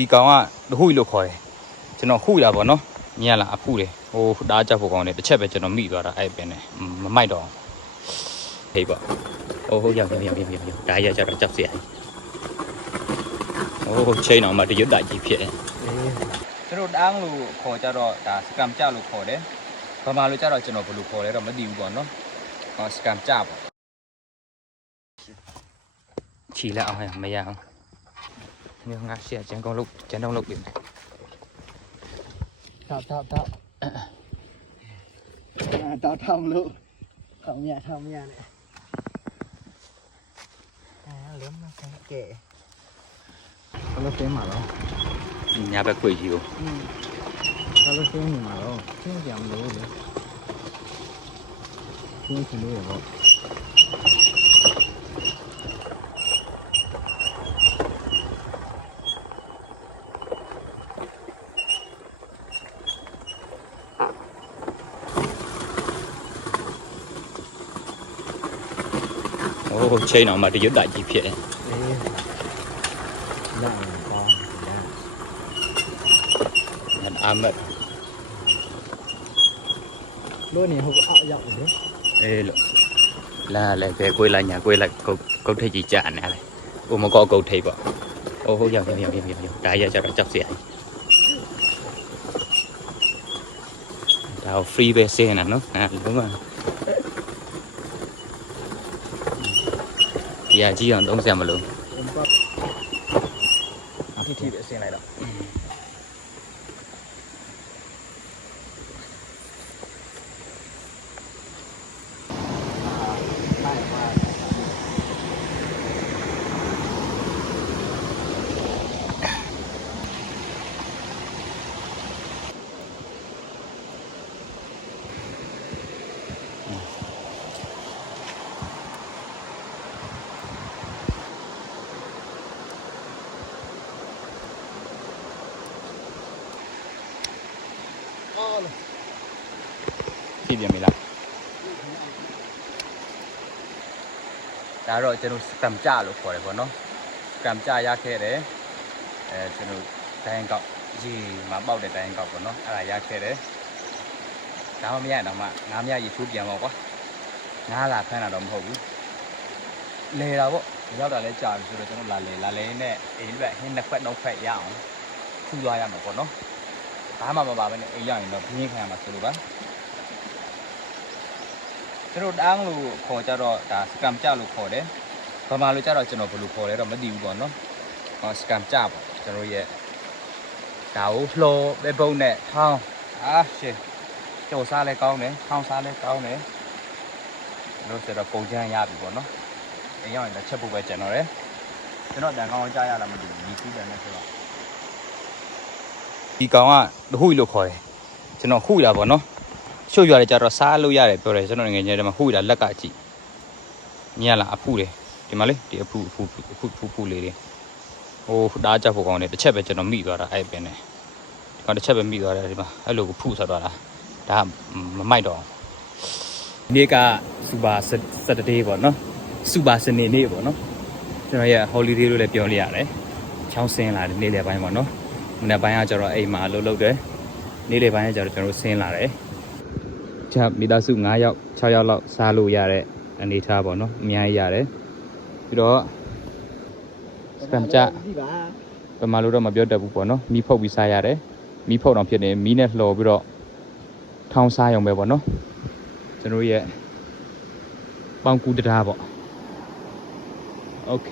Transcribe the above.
ဒီကောင်ကတခုလို့ခေါ်တယ်ကျွန်တော်ခုရပါတော့မြင်ရလားအခုလေဟိုဓာတ်ကြောက်ဖို့ကောင်းတယ်တစ်ချက်ပဲကျွန်တော်မိသွားတာအဲ့ပင်နဲ့မမိုက်တော့ဟေးပေါ့ဟုတ်ရောက်ဒါရကြတော့ကြောက်စရာချိန်အောင်မှတရွတ်တိုက်ကြီးဖြစ်တယ်ကျွန်တော်တန်းလို့ခေါ်ကြတော့ဒါစကမ်ကြလို့ခေါ်တယ်ဘာမှလို့ကြတော့ကျွန်တော်ဘယ်လိုခေါ်လဲတော့မသိဘူးပေါ့နော်စကမ်ကြပေါ့ချီလိုက်အောင်မရအောင်မျိုးငါရှက်ကျန်ကုန်လို့ကျန်တော့လုပ်ပြင်ထောက်လို့ထောင်ရနဲ့เริ่มมาแก่เราเส้นมาแล้วညာဘက်ခွေကြီးကိုเราเส้นมาแล้วเส้นကြံလို့လေเส้นချလို့ရတော့ချိန်အောင်မှတရွတ်တိုက်ကြီးဖြစ်တယ်အာမတ်လို့နေဟိုအောက်ရောက်တယ်လို့လာလေပဲကိုယ်လာညာကိုယ်လိုက်ကုတ်ထိတ်ကြီးကြာနေတယ်ဥမကောကုတ်ထိတ်ပေါ့ဟုတ်ရောက်ဒါရကြတော့ကြောက်စရာဒါ free ပဲစင်းနေနော်လုံးဝဒီအကြီးအောင်သုံးစရာမလိုထိပဲဆင်းလိုက်တော့ဖြစ်ပြန်ပြီလားဒါတော့ကျွန်တော်စကမ်ကြလို့ခေါ်တယ်ပေါ့နော်စကမ်ကြရခဲ့တယ်ကျွန်တော်တိုင်းကောက်ကြီးမှာပေါက်တဲ့တိုင်းကောက်ပေါ့နော်အဲ့ဒါရခဲ့တယ်ဒါမှမရတော့မှငါးမြရေချိုးပြန်ပေါ့ကွာငါးလာဖမ်းတာတော့မဟုတ်ဘူးလေတာပေါ့ရောက်တာလဲကြာပြီဆိုတော့ကျွန်တော်လာလေနဲ့အိမ်ဘက်ဟင်းနှစ်ခွက်တော့ဖက်ရအောင်ထူသွားရမှာပေါ့နော်ဘာမှမပါဘဲနဲ့အိမ်ရောက်ရင်တော့ပြင်းခံရမှာဆိုလို့ပါကျွန်တော်တန်းလို့ခေါ်ကြတော့ဒါစကမ်ကြလို့ခေါ်တယ်ဘာမှလို့ကြတော့ကျွန်တော်ဘယ်လိုခေါ်လဲတော့မသိဘူးပေါ့နော်စကမ်ကြပေါ့ကျွန်တော်ရဲ့ဒါကိုလှော်ပဲပုံနဲ့ထောင်းရှင်းကြော်စားလဲကောင်းတယ်ထောင်းစားလဲကောင်းတယ်လို့ဆိုတော့ပုံချမ်းရပြီပေါ့နော်အိမ်ရောက်ရင်တစ်ချက်ဖို့ပဲကျန်တော့တယ်ကျွန်တော်တန်ကောင်းကြားရလားမသိဘူးဒီကူးတယ်နဲ့ဆိုတော့ဒီကောင်ကတခုလို့ခေါ်တယ်ကျွန်တော်ခုရပါတော့ရှုပ်ရတယ်ကြတော့စားလို့ရတယ်ပြောတယ်ကျွန်တော်ငယ်ငယ်တည်းမှာခုရလက်ကကြည့်မြင်လားအဖူတယ်ဒီမှာလေဒီအဖူလေးတွေဓာတ်ကြောက်ဖို့ကောင်းတယ်တစ်ချက်ပဲကျွန်တော်မိသွားတာအဲ့ပင်နဲ့ဒီကောင်တစ်ချက်ပဲမိသွားတယ်ဒီမှာအဲ့လိုဖူဆက်သွားတာဒါမမိုက်တော့ဒီနေ့ကစူပါစက်တေးပေါ့နော်စူပါစနေနေ့ပေါ့နော်ကျွန်တော်ရဲ့ holiday လို့လည်းပြောလို့ရတယ်ချောင်းဆင်းလာတယ်နေ့လယ်ပိုင်းပေါ့နော်မနေ့ပိုင်းကကျတော့အိမ်မှာလှုပ်တယ်နေ့လယ်ပိုင်းကကျတော့ကျွန်တော်ဆင်းလာတယ်ချမိသားစု9ယောက်6ယောက်လောက်စားလို့ရတဲ့အနေထားပေါ့နော်အများကြီးရတယ်ပြီးတော့စကမ်ကြပမာလို့တော့မပြောတတ်ဘူးပေါ့နော်မီးဖုတ်ပြီးစားရတယ်မီးဖုတ်တော့ဖြစ်နေမီးနဲ့လှော်ပြီးတော့ထောင်းစားရုံပဲပေါ့နော်ကျွန်တော်ရဲ့ပေါင်ကူတရားပေါ့โอเค